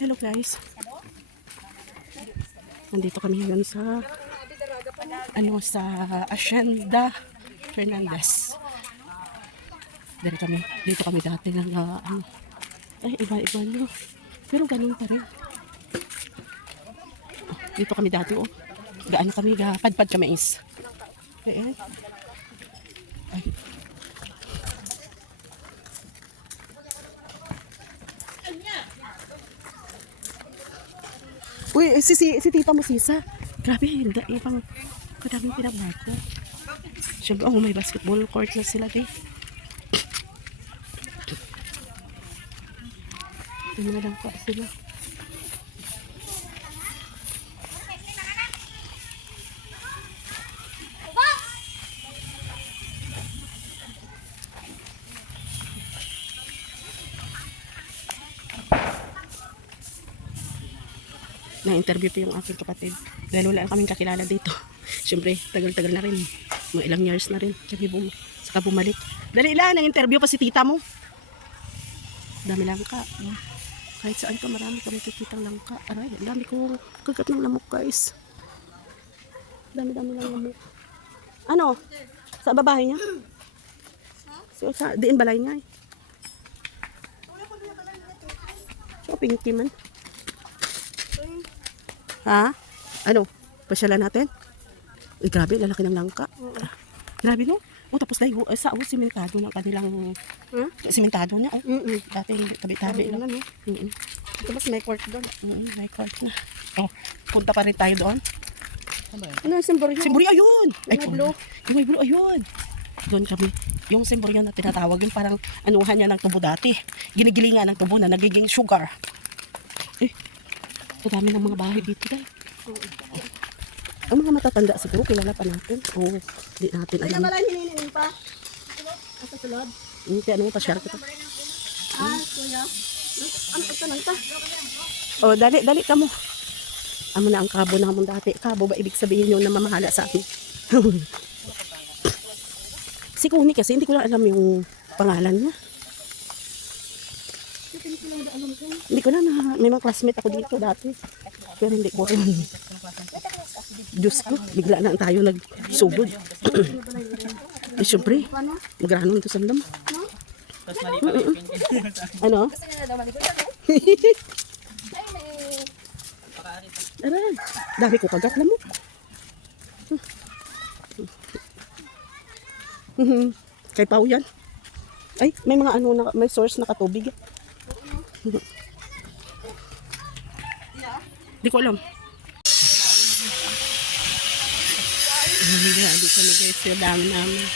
Hello guys. Nandito kami ngayon sa sa Hacienda Fernandez. Dito kami dati ay iba-iba no. Pero ganun pa rin. Dito kami dati gaano kami padpad kami is. Ay. Uy, si tita mo sisa. Grabe, hindi. Ibang kadaming pinagbago. Siyempre, may basketball court na sila, eh. Ito na lang pa sila. Na-interview po yung aking kapatid. Dahil wala kaming kakilala dito. Siyempre, tagal-tagal na rin. Mga ilang years na rin. Saka bumalik. Dali lang, nang-interview pa si tita mo. Dami langka. Kahit saan ka, marami kami kikitang langka. Aray, dami kong kagat ng lamok, guys. Dami-dami lang lamok. Ano? Sa babae niya? So, sa diin balay niya eh. So, pinky man. Ha? Ano? Pasyalan natin? Ay, grabe, lalaki ng langka. Grabe no? Tapos dahil sa simentado ng kanilang simentado niya. Dati tabi-tabi lang. Ito mas may court doon. May court na. Punta pa rin tayo doon. Ano yung Simboryo? Simboryo, ayun! Ay, yung blue, ayun! Doon kami. Yung Simboryo na tinatawag, yung parang anuhan niya ng tubo dati. Ginigilingan ng tubo na nagiging sugar. Ito dami ng mga bahay dito dahil. Ang mga matatanda siguro, kilala pa natin. Hindi natin alam. Ay, naman hininin pa. Asa sulod? Kaya naman pa-share ko ito. Kuya. Ano ito lang ito? Dali ka mo. Amo na ang kabo na hamon dati. Kabo ba ibig sabihin yun na mamahala sa akin? Si Kuni kasi, hindi ko lang alam yung pangalan niya. Hindi ko na may mga classmate ako dito dati. Pero hindi ko rin. Diyos ko, bigla na tayo nagsugod. Siyempre, magrano ito sa lam. Ano? Aray, dami ko kagat na mo. Kay Pao yan. Ay, may mga may source na katubig. Di ko alam. Grabe kami guys, yung dami namin.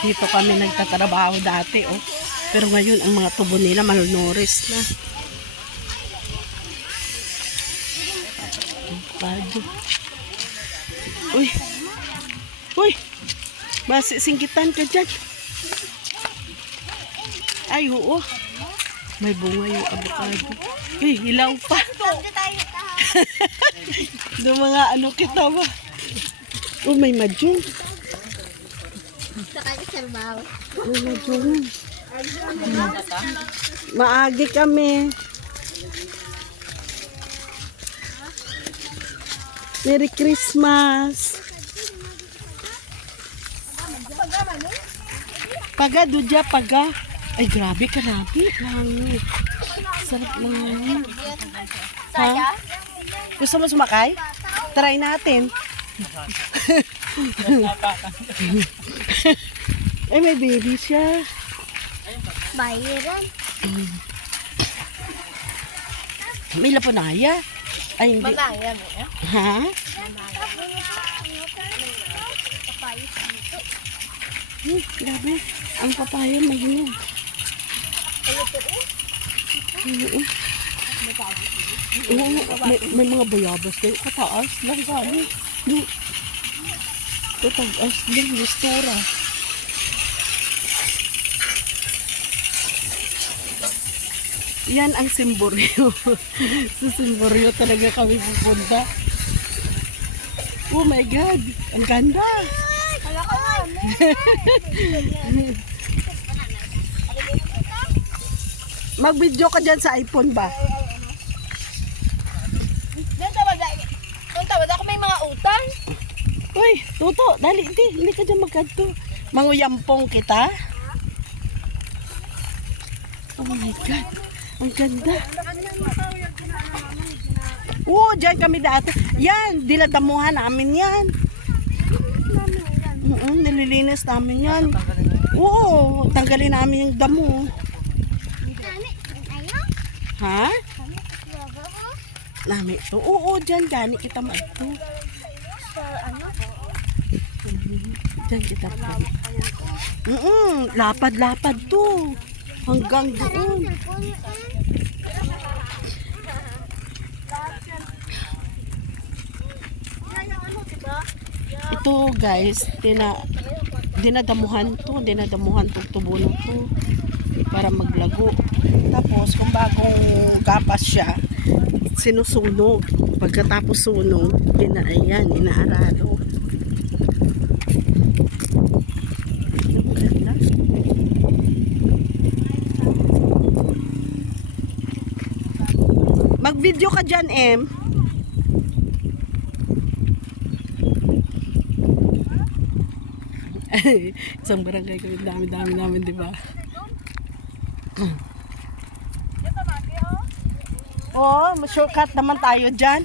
Dito kami nagtatrabaho dati pero ngayon ang mga tubo nila malnourished na. Uy, singkitan ka dyan. Ay, oo. May bunga yung avocado. Uy, hilaw pa. Doon mga kita ba? May madjong. May madjong. Maagi kami. Merry Christmas. Paga, Dudya, paga. Ay, grabe, karabi. Sarap lang. Ha? Gusto mo sumakay? Try natin. Ay, may baby siya. Bayiran. May lapunaya. Ay, hindi. Malaya mo ya? Ha? Grabe. Ang papaya may hinog. May mga bayabas kayo. Kataas lang sabi. Kataas lang. Listora. Yan ang Simboryo. Sa Simboryo talaga kami pupunta. Oh my God! Ang ganda! Mag-video ka dyan sa iPhone ba? Doon tawad ako may mga utang. Uy, Tuto, dali, hindi ka dyan magkanto. Manguyampong kita. Oh my God, ang ganda. Oo, dyan kami dati. Yan, dinadamuhan namin yan. Nililinis namin yan. Oo, tanggalin namin yung damo. Ha? Lami to. Oo, dyan, gani kita magto. Dyan kita pa. Lapad-lapad to. Hanggang doon. Ito guys, dinadamuhan to tubo na to para maglago. Tapos kung bagong gapas siya, sinusunog. Pagkatapos sunog, inaaralo. Mag-video ka dyan, Em. Isang barangay kami, dami namin, di ba? Oo, shortcut naman tayo dyan.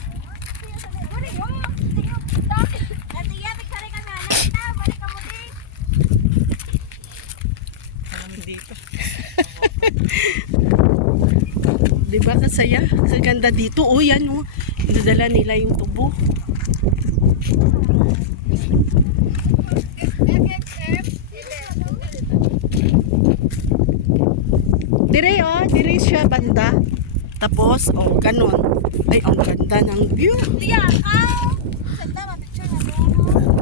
Di ba kasaya? Kaganda dito. Oh, yan oh. Dinadala nila yung tubo. Dire oh, dire siya banda. Tapos, oh, ganun. Ay, ang ganda ng view.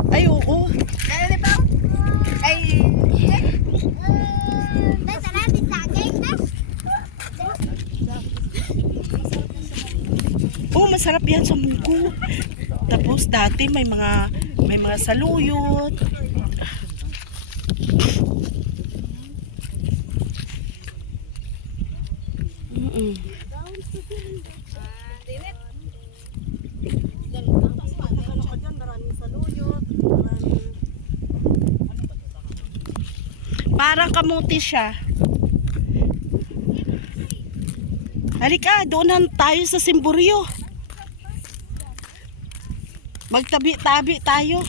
Ay, oo. Oh, masarap yan sa munggo. Tapos dati may mga saluyot. Parang kamuti siya. Halika, doonan tayo sa Simburyo. Magtabi-tabi tayo.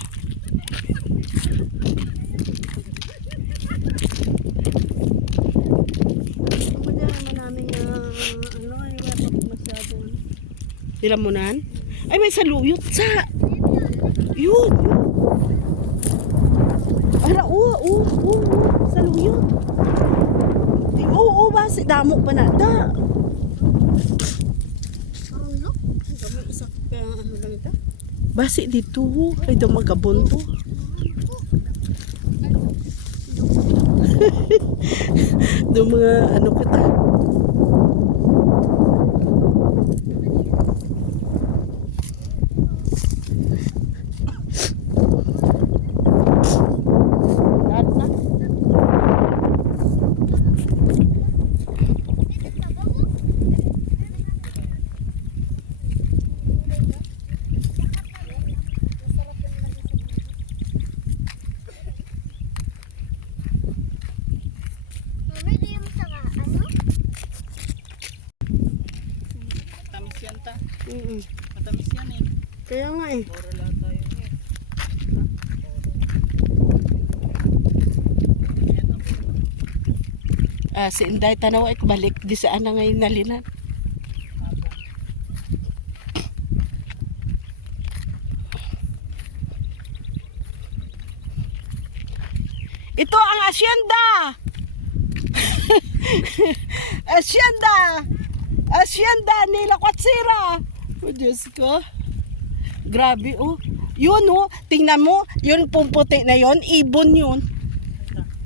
Nilamunan? Ay, may saluyot sa. Yun. Ara, saluyot. Oo, basi damo pa na da. Basi dito, ay daw magabon to. Daw mga ano kita. Matamis yan eh. Kaya nga eh. Puro lahat tayo eh. Si Inday tanaw ay balik di saan na ngayon nalinan. Ito ang asyenda. Asyenda nila Kwatsira. Oh, Diyos ko. Grabe oh. Yun oh, tingnan mo, yun pumputi na yun, ibon yun.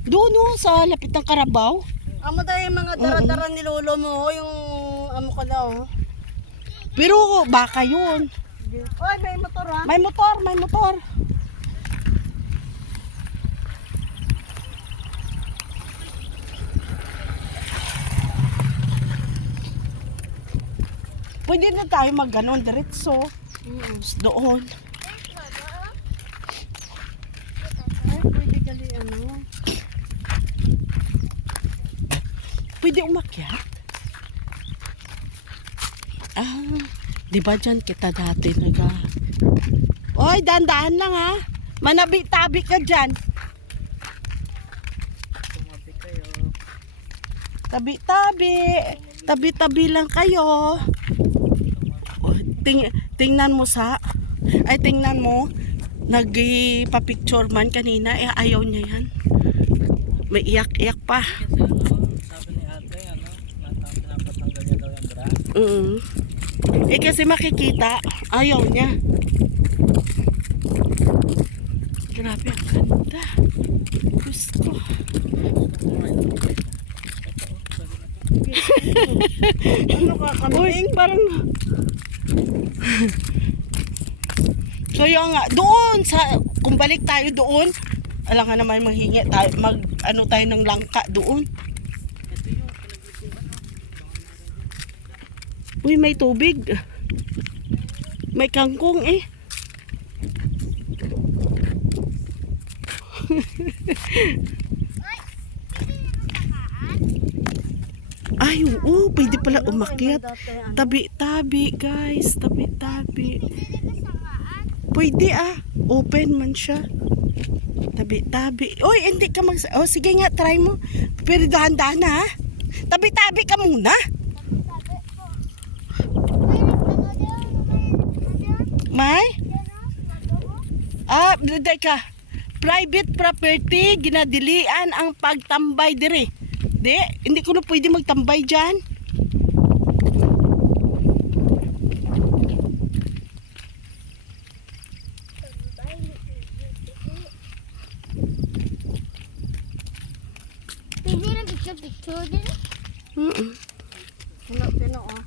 Doon oh, sa lapit ng Karabaw. Amo tayo yung mga dara-dara ni lolo mo, yung amo ka daw. Pero baka yun. Oy, may motor ha? May motor. Pwede na tayo mag-ganon, diretso. Doon. Ay, pwede gali ano. Pwede umakyat. Di ba dyan kita dati naga... Oy, dahan-dahan lang ha. Manabi-tabi ka dyan. Tumabi kayo. Tabi-tabi. Tabi-tabi lang kayo. Oh, tingnan mo sa... Ay, tingnan mo. Nagpa-picture man kanina. Eh, ayaw niya yan. May iyak-iyak pa. Kasi sabi ni ate, pinapatanggal niya daw yung bra. Eh, kasi makikita. Ayaw niya. Grabe, ang ganda. Gusto. Ano ka kami? Uy, parang... Kaya nga, doon sa... Kung balik tayo doon, alam ka naman manghingi tayo, ano tayo ng langka doon. Ito yung pinag-ipuan. Uy, may tubig. May kangkong eh. Ay, oo, pwede pala umakyat. Tabi-tabi, guys. Tabi-tabi. Pwede ah. Open man siya. Tabi-tabi. Uy, hindi ka mag... Oh, sige nga, try mo. Pero dahan-dahan na ha. Tabi-tabi ka muna. May? Daday ka. Private property, ginadilian ang pagtambay dire. Di, hindi ko na pwede magtambay dyan. Pwede na picture din? Mm-mm. Sino, oh.